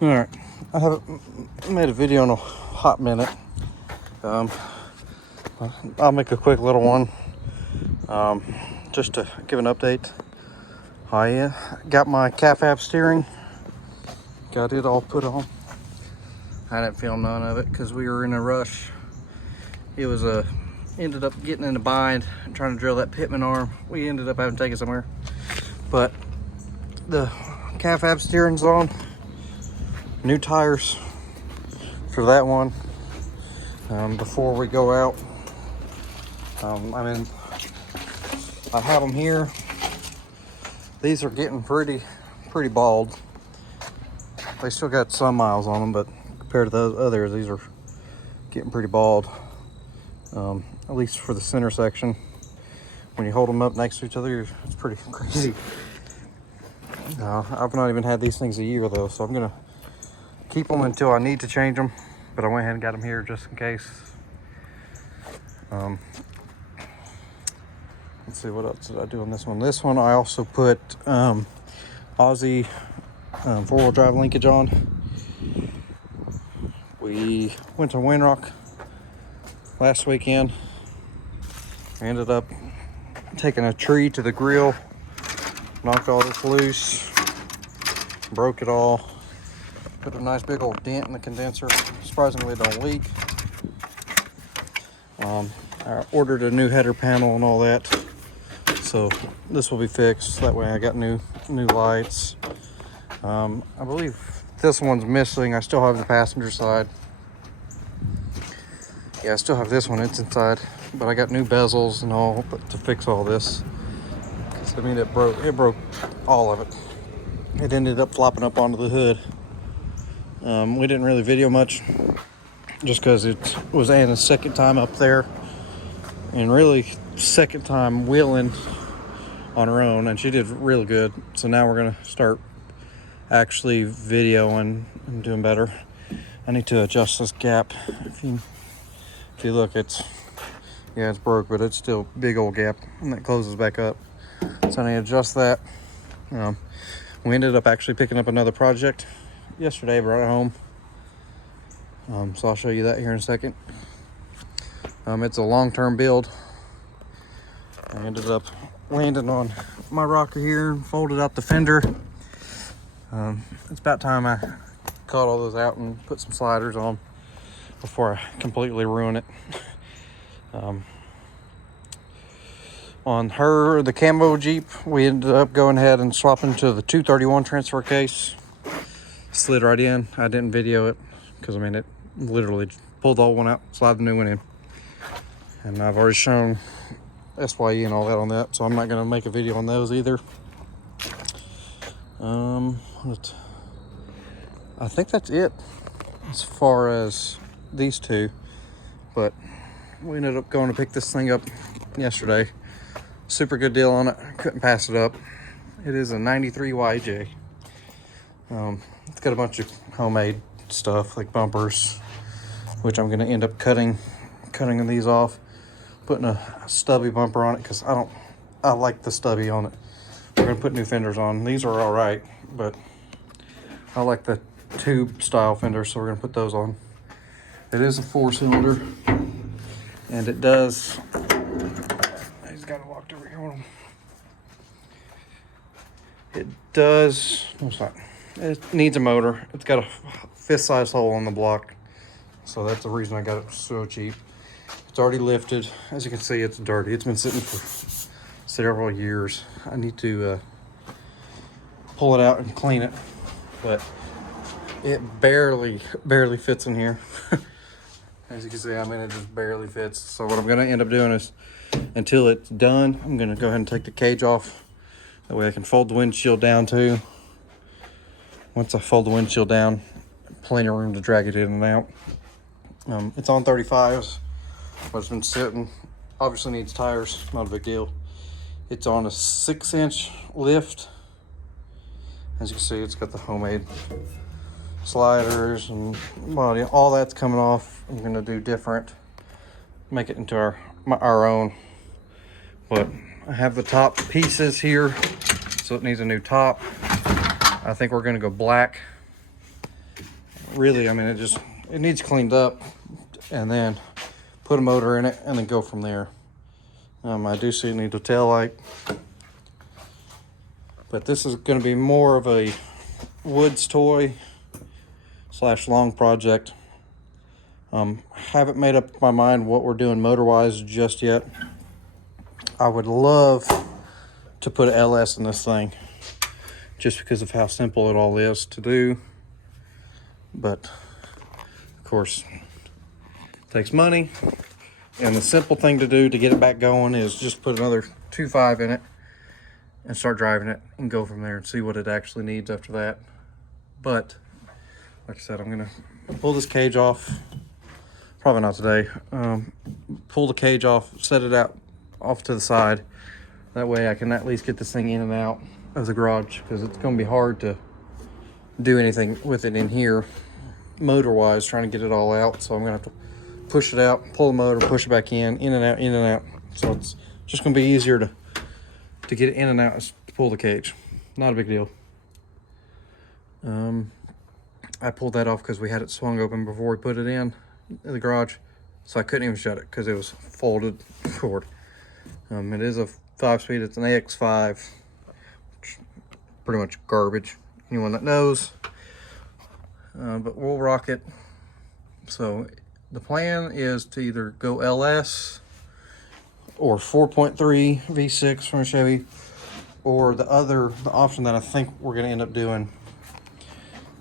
All right, I haven't made a video in a hot minute. Um, I'll make a quick little one, just to give an update. I got my CAFAB steering, got it all put on. I didn't film none of it because we were in a rush. It was ended up getting in a bind and trying to drill that pitman arm. We ended up having to take it somewhere, but the CAFAB steering's on. New tires for that one. Before we go out, I have them here. These are getting pretty bald. They still got some miles on them, but compared to those others, these are getting pretty bald. At least for the center section. When you hold them up next to each other, it's pretty crazy. I've not even had these things a year though, so I'm gonna keep them until I need to change them. But I went ahead and got them here just in case. Let's see, what else did I do on this one? This one I also put Aussie four-wheel drive linkage on. We went to Windrock last weekend. I ended up taking a tree to the grill, knocked all this loose, broke it all, put a nice big old dent in the condenser. Surprisingly, it don't leak. I ordered a new header panel and all that, so this will be fixed. That way I got new lights. I believe this one's missing. I still have the passenger side. Yeah, I still have this one, it's inside, but I got new bezels and all to fix all this. I mean, it broke all of it. It ended up flopping up onto the hood. We didn't really video much just because it was Anna's second time up there, and really second time wheeling on her own, and she did really good. So now we're gonna start actually videoing and doing better. I need to adjust this gap. If you look, it's broke, but it's still a big old gap, and that closes back up. So I need to adjust that. We ended up actually picking up another project yesterday right at home. So I'll show you that here in a second. It's a long-term build. I ended up landing on my rocker here and folded out the fender. It's about time I cut all those out and put some sliders on before I completely ruin it. On the Camo Jeep, we ended up going ahead and swapping to the 231 transfer case. Slid right in. I didn't video it because it literally pulled the old one out, slide the new one in. And I've already shown SYE and all that on that, so I'm not going to make a video on those either. I think that's it as far as these two, but we ended up going to pick this thing up yesterday. Super good deal on it, couldn't pass it up. It is a 93 YJ. It's got a bunch of homemade stuff like bumpers, which I'm going to end up cutting these off, putting a stubby bumper on it because I like the stubby on it. We're going to put new fenders on. These are all right, but I like the tube style fenders, so we're going to put those on. It is a 4-cylinder, and it does. He's got it locked over here on him. It does. No, it's not. It needs a motor. It's got a fist-size hole on the block, so that's the reason I got it so cheap. It's already lifted. As you can see, it's dirty. It's been sitting for several years. I need to pull it out and clean it, but it barely fits in here. As you can see, it just barely fits. So what I'm going to end up doing is, until it's done, I'm going to go ahead and take the cage off. That way I can fold the windshield down too. Once I fold the windshield down, plenty of room to drag it in and out. It's on 35s, but it's been sitting. Obviously needs tires, not a big deal. It's on a 6-inch lift. As you can see, it's got the homemade sliders and body. All that's coming off. I'm gonna do different, make it into our own. But I have the top pieces here, so it needs a new top. I think we're gonna go black. really, I mean, it needs cleaned up, and then put a motor in it, and then go from there. I do see it need a tail light, but this is going to be more of a woods toy / long project. Haven't made up my mind what we're doing motor wise just yet. I would love to put an LS in this thing just because of how simple it all is to do, but of course it takes money, and the simple thing to do to get it back going is just put another 2.5 in it and start driving it and go from there and see what it actually needs after that. But like I said, I'm gonna pull this cage off, probably not today. Pull the cage off, set it out off to the side, that way I can at least get this thing in and out of the garage, because it's going to be hard to do anything with it in here motor wise, trying to get it all out. So I'm gonna have to push it out, pull the motor, push it back in and out, in and out. So it's just going to be easier to get it in and out as to pull the cage. Not a big deal. I pulled that off because we had it swung open before we put it in the garage, so I couldn't even shut it because it was folded forward. It is a 5-speed. It's an AX5, which pretty much garbage, anyone that knows, but we'll rock it. So the plan is to either go LS or 4.3 V6 from a Chevy, or the option that I think we're going to end up doing,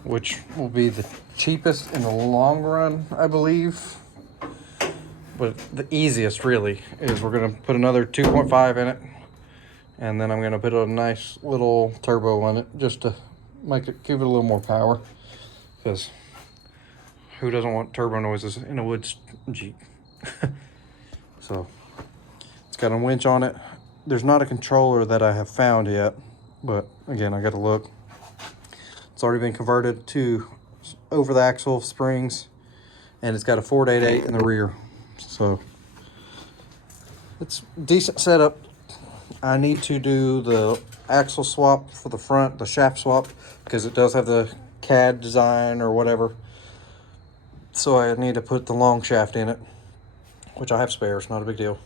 which will be the cheapest in the long run, I believe, but the easiest really, is we're going to put another 2.5 in it, and then I'm going to put a nice little turbo on it just to give it a little more power, because who doesn't want turbo noises in a woods Jeep? So it's got a winch on it. There's not a controller that I have found yet, but again, I got to look. It's already been converted to over the axle springs, and it's got a 488 in the rear. So it's decent setup. I need to do the axle swap for the front, the shaft swap, because it does have the CAD design or whatever. So I need to put the long shaft in it, which I have spares, not a big deal,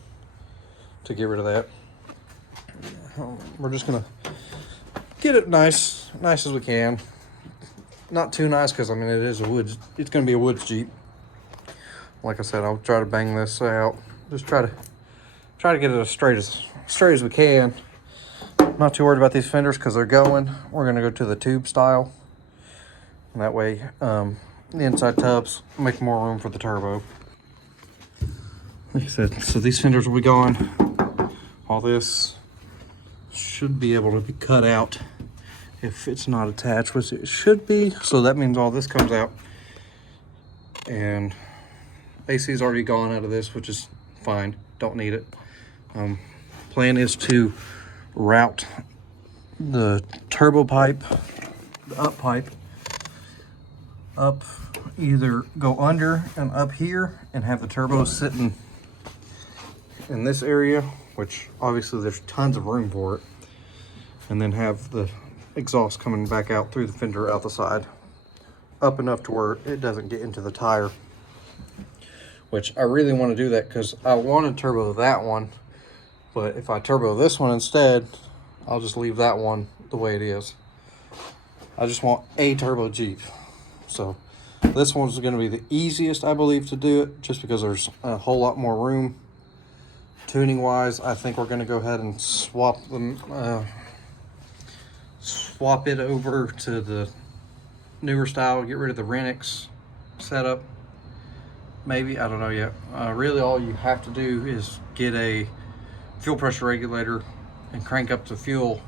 to get rid of that. We're just gonna get it nice as we can. Not too nice, because I mean, it's gonna be a woods Jeep. Like I said, I'll try to bang this out. Just try to get it as straight as we can. Not too worried about these fenders because they're going. We're gonna go to the tube style, and that way the inside tubs make more room for the turbo. Like I said, so these fenders will be going. All this should be able to be cut out if it's not attached, which it should be. So that means all this comes out, and AC is already gone out of this, which is fine, don't need it. Plan is to route the turbo pipe, the up pipe, up, either go under and up here and have the turbo sitting in this area, which obviously there's tons of room for it, and then have the exhaust coming back out through the fender out the side, up enough to where it doesn't get into the tire, which I really want to do that because I want to turbo that one, but if I turbo this one instead, I'll just leave that one the way it is. I just want a turbo Jeep. So this one's going to be the easiest, I believe, to do it, just because there's a whole lot more room. Tuning wise, I think we're going to go ahead and swap it over to the newer style, get rid of the Renix setup. Maybe, I don't know yet. Really all you have to do is get a fuel pressure regulator and crank up the fuel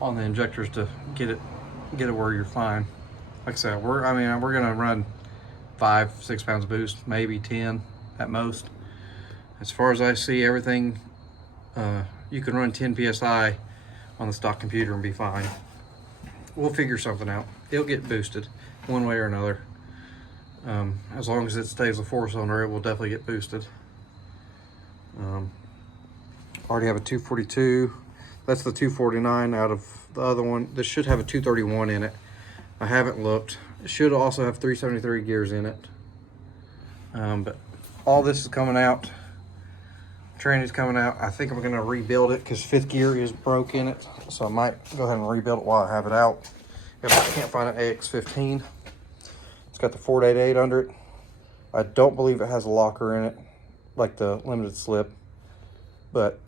on the injectors to get it where you're fine. Like I said, we're gonna run 5-6 pounds boost, maybe 10 at most. As far as I see everything, you can run 10 psi on the stock computer and be fine. We'll figure something out. It'll get boosted one way or another. As long as it stays a 4-cylinder, it will definitely get boosted. Already have a 242. That's the 249 out of the other one. This should have a 231 in it. I haven't looked. It should also have 373 gears in it. But all this is coming out. Tranny's coming out. I think I'm gonna rebuild it because 5th gear is broke in it. So I might go ahead and rebuild it while I have it out. If I can't find an AX15. It's got the 488 under it. I don't believe it has a locker in it, like the limited slip, but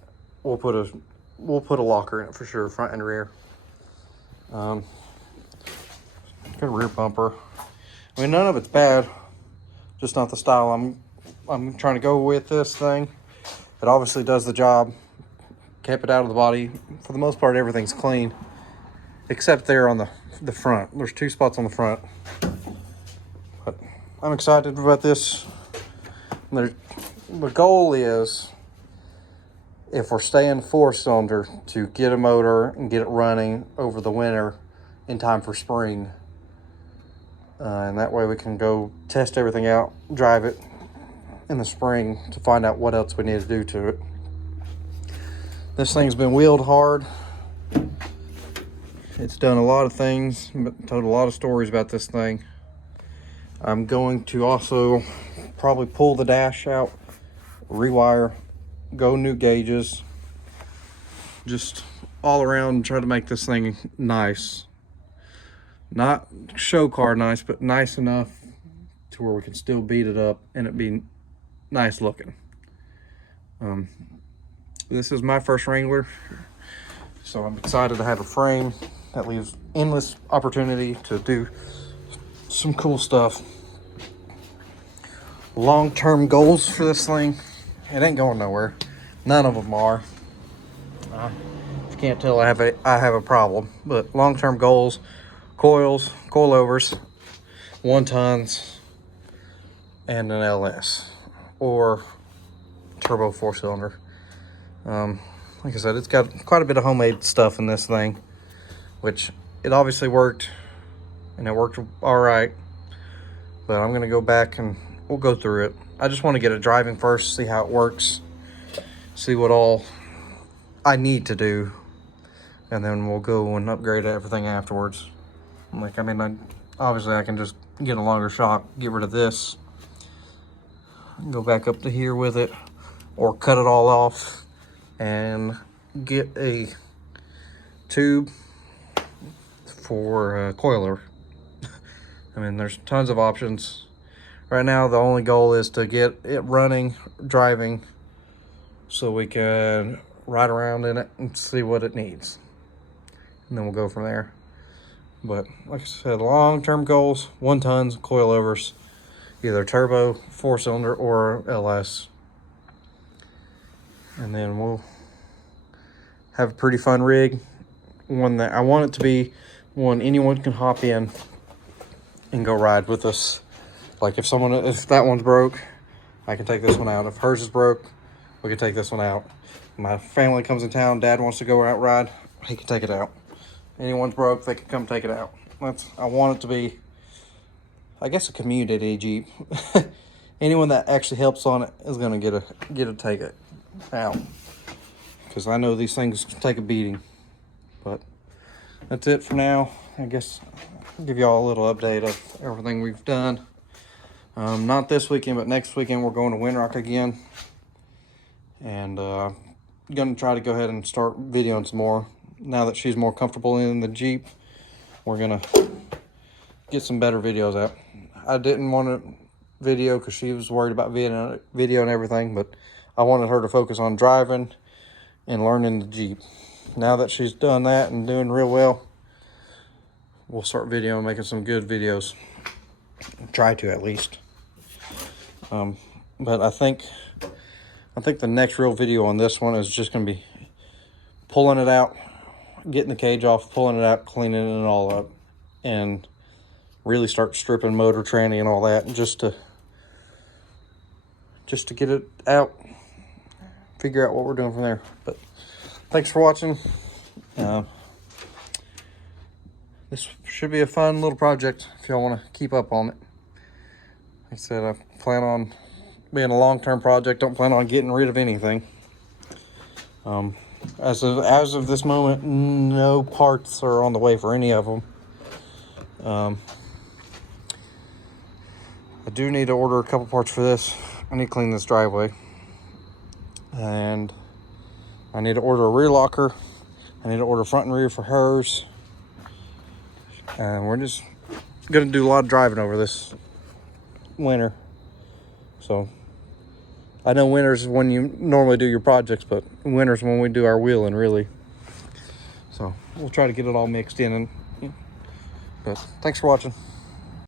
we'll put a locker in it for sure, front and rear. Good rear bumper. I mean, none of it's bad, just not the style I'm trying to go with this thing. It obviously does the job. Kept it out of the body. For the most part, everything's clean, except there on the front. There's 2 spots on the front. But I'm excited about this. The goal is, if we're staying 4-cylinder, to get a motor and get it running over the winter in time for spring. And that way we can go test everything out, drive it in the spring to find out what else we need to do to it. This thing's been wheeled hard. It's done a lot of things, told a lot of stories about this thing. I'm going to also probably pull the dash out, rewire, go new gauges, just all around try to make this thing nice. Not show car nice, but nice enough to where we can still beat it up and it be nice looking. This is my first Wrangler, so I'm excited to have a frame that leaves endless opportunity to do some cool stuff. Long-term goals for this thing, it ain't going nowhere. None of them are. If you can't tell, I have a problem. But long-term goals: coils, coilovers, 1 tons, and an LS or turbo 4-cylinder. Like I said, it's got quite a bit of homemade stuff in this thing, which it obviously worked, and it worked all right. But I'm gonna go back and we'll go through it. I just want to get it driving first, see how it works, see what all I need to do, and then we'll go and upgrade everything afterwards. Like, I mean, obviously I can just get a longer shock, get rid of this, go back up to here with it, or cut it all off and get a tube for a coiler. I mean, there's tons of options. Right now, the only goal is to get it running, driving, so we can ride around in it and see what it needs. And then we'll go from there. But like I said, long-term goals: 1 tons, coilovers, either turbo, 4-cylinder, or LS. And then we'll have a pretty fun rig. One that I want it to be one anyone can hop in and go ride with us. Like, if that one's broke, I can take this one out. If hers is broke, we can take this one out. My family comes in town, Dad wants to go out ride, he can take it out. Anyone's broke, they can come take it out. I want it to be, I guess, a community Jeep. Anyone that actually helps on it is gonna get to take it out, because I know these things can take a beating. But that's it for now. I guess I'll give y'all a little update of everything we've done. Not this weekend, but next weekend we're going to Windrock again, and gonna try to go ahead and start videoing some more. Now that she's more comfortable in the Jeep, we're gonna get some better videos out. I didn't want to video because she was worried about video and everything, but I wanted her to focus on driving and learning the Jeep. Now that she's done that and doing real well, we'll start videoing, making some good videos. Try to, at least. But I think the next real video on this one is just going to be pulling it out, getting the cage off, pulling it out, cleaning it all up, and really start stripping motor, tranny, and all that, just to get it out, figure out what we're doing from there. But thanks for watching. This should be a fun little project if y'all want to keep up on it. Like I said, I plan on being a long-term project. Don't plan on getting rid of anything. As of this moment, no parts are on the way for any of them. I do need to order a couple parts for this. I need to clean this driveway. And I need to order a rear locker. I need to order front and rear for hers. And we're just gonna do a lot of driving over this winter. So I know winter's when you normally do your projects, but winter's when we do our wheeling, really. So we'll try to get it all mixed in. But thanks for watching.